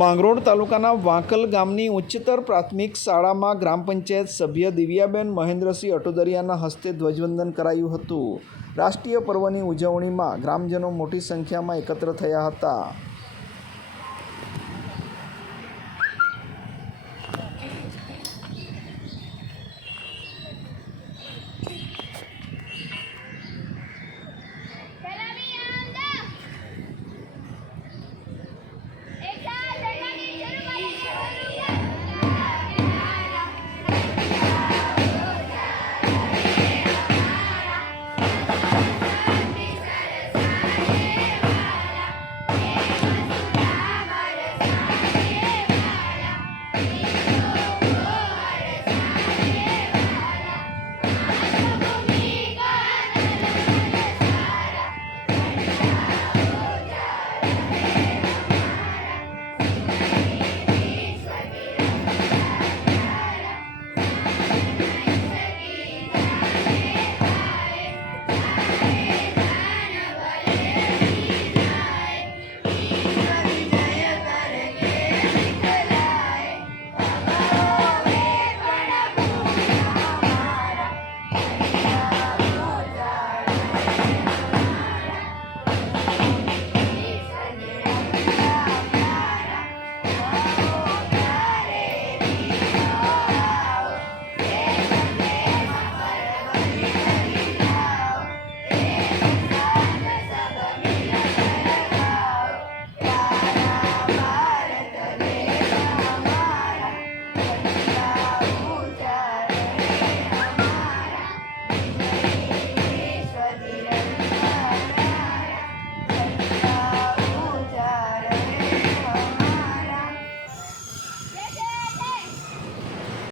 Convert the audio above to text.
માંગરોળ તાલુકાના વાંકલ ગામની ઉચ્ચતર પ્રાથમિક શાળામાં ગ્રામ પંચાયત સભ્ય દિવ્યાબેન મહેન્દ્રસિંહ અટોદરિયાના હસ્તે ધ્વજવંદન કરાયું હતું. રાષ્ટ્રીય પર્વની ઉજવણીમાં ગ્રામજનો મોટી સંખ્યામાં એકત્ર થયા હતા. Thank you.